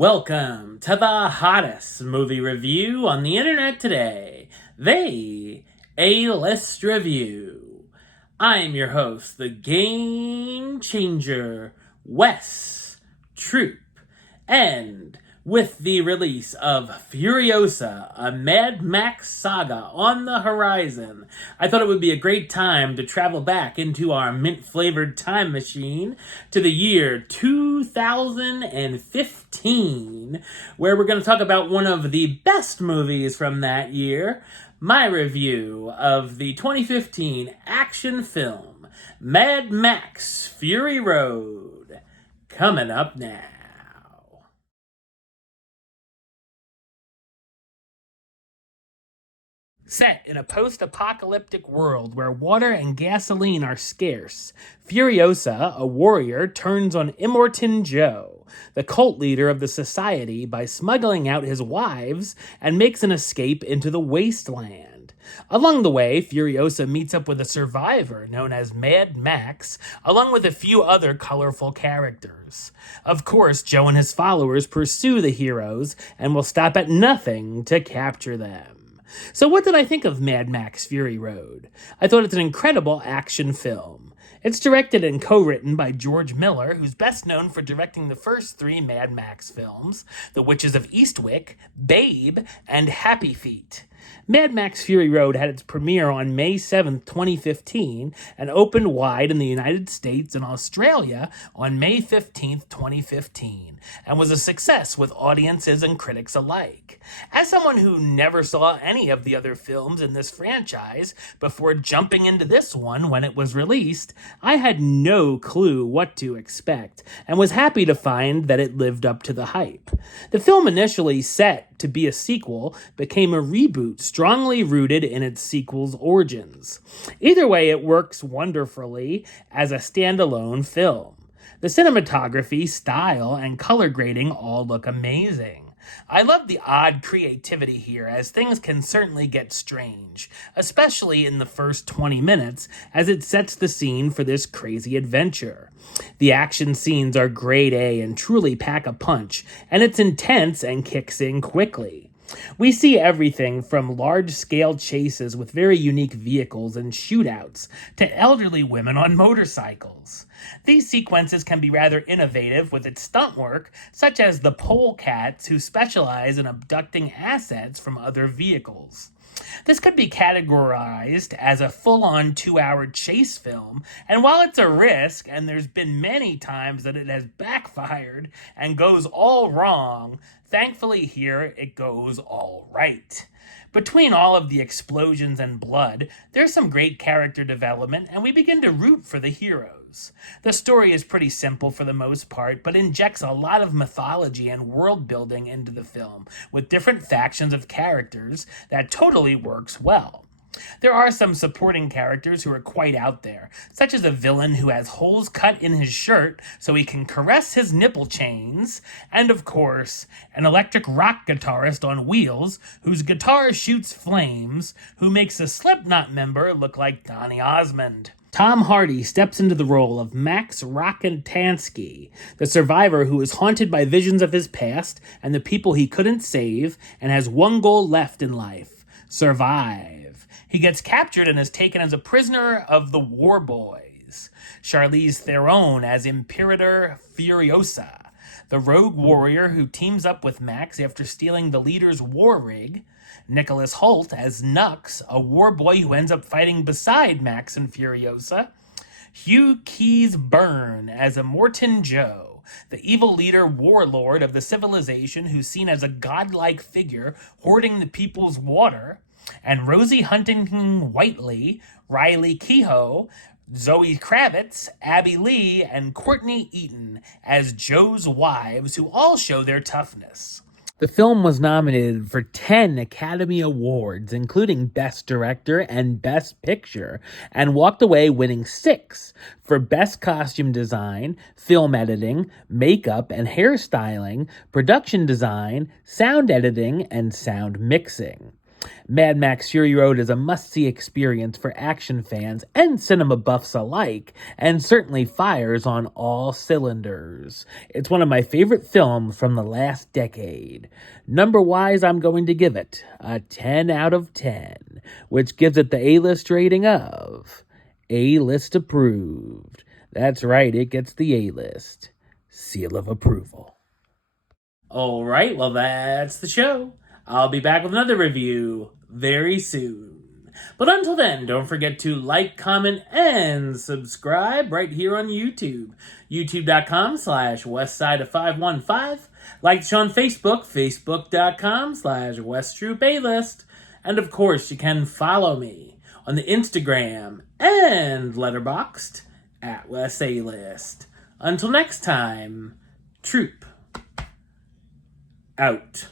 Welcome to the hottest movie review on the internet today, the A-List Review. I'm your host, the Game Changer, Wes Troop, and with the release of Furiosa, a Mad Max saga on the horizon, I thought it would be a great time to travel back into our mint-flavored time machine to the year 2015, where we're going to talk about one of the best movies from that year, my review of the 2015 action film, Mad Max Fury Road, coming up now. Set in a post-apocalyptic world where water and gasoline are scarce, Furiosa, a warrior, turns on Immortan Joe, the cult leader of the society, by smuggling out his wives and makes an escape into the wasteland. Along the way, Furiosa meets up with a survivor known as Mad Max, along with a few other colorful characters. Of course, Joe and his followers pursue the heroes and will stop at nothing to capture them. So what did I think of Mad Max Fury Road? I thought it's an incredible action film. It's directed and co-written by George Miller, who's best known for directing the first three Mad Max films, The Witches of Eastwick, Babe, and Happy Feet. Mad Max Fury Road had its premiere on May 7th, 2015, and opened wide in the United States and Australia on May 15th, 2015, and was a success with audiences and critics alike. As someone who never saw any of the other films in this franchise before jumping into this one when it was released, I had no clue what to expect, and was happy to find that it lived up to the hype. The film, initially set to be a sequel, became a reboot strongly rooted in its sequel's origins. Either way, it works wonderfully as a standalone film. The cinematography, style, and color grading all look amazing. I love the odd creativity here, as things can certainly get strange, especially in the first 20 minutes, as it sets the scene for this crazy adventure. The action scenes are grade A and truly pack a punch, and it's intense and kicks in quickly. We see everything from large-scale chases with very unique vehicles and shootouts to elderly women on motorcycles. These sequences can be rather innovative with its stunt work, such as the polecats who specialize in abducting assets from other vehicles. This could be categorized as a full-on 2-hour chase film, and while it's a risk, and there's been many times that it has backfired and goes all wrong, thankfully here it goes all right. Between all of the explosions and blood, there's some great character development, and we begin to root for the heroes. The story is pretty simple for the most part, but injects a lot of mythology and world building into the film, with different factions of characters that totally works well. There are some supporting characters who are quite out there, such as a villain who has holes cut in his shirt so he can caress his nipple chains, and of course, an electric rock guitarist on wheels whose guitar shoots flames, who makes a Slipknot member look like Donny Osmond. Tom Hardy steps into the role of Max Rokitansky, the survivor who is haunted by visions of his past and the people he couldn't save, and has one goal left in life: survive. He gets captured and is taken as a prisoner of the War Boys. Charlize Theron as Imperator Furiosa, the rogue warrior who teams up with Max after stealing the leader's war rig. Nicholas Hoult as Nux, a war boy who ends up fighting beside Max and Furiosa. Hugh Keays-Byrne as Immortan Joe, the evil leader warlord of the civilization who's seen as a godlike figure hoarding the people's water. And Rosie Huntington-Whiteley, Riley Keough, Zoe Kravitz, Abby Lee, and Courtney Eaton as Joe's wives, who all show their toughness. The film was nominated for 10 Academy Awards, including Best Director and Best Picture, and walked away winning 6 for Best Costume Design, Film Editing, Makeup and Hairstyling, Production Design, Sound Editing, and Sound Mixing. Mad Max Fury Road is a must-see experience for action fans and cinema buffs alike, and certainly fires on all cylinders. It's one of my favorite films from the last decade. Number-wise, I'm going to give it a 10 out of 10, which gives it the A-list rating of A-list approved. That's right, it gets the A-list seal of approval. All right, well, that's the show. I'll be back with another review very soon. But until then, don't forget to like, comment, and subscribe right here on YouTube. YouTube.com/WestsideOf515. Like the show on Facebook, Facebook.com/WestTroupeAlist. And of course, you can follow me on the Instagram and Letterboxd at WesAlist. Until next time, Troop out.